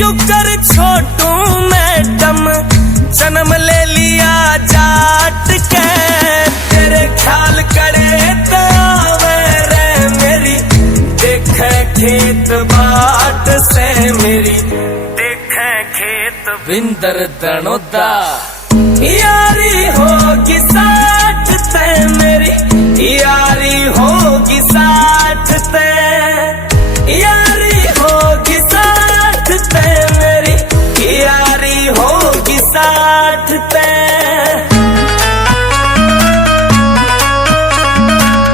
क्यों कर छोटू मैडम जन्म ले लिया जाट के। तेरे ख्याल करे तावे रे मेरी देखे खेत बाट से मेरी देखे खेत बिंदर दनोदा। यारी होगी साथ ते मेरी यारी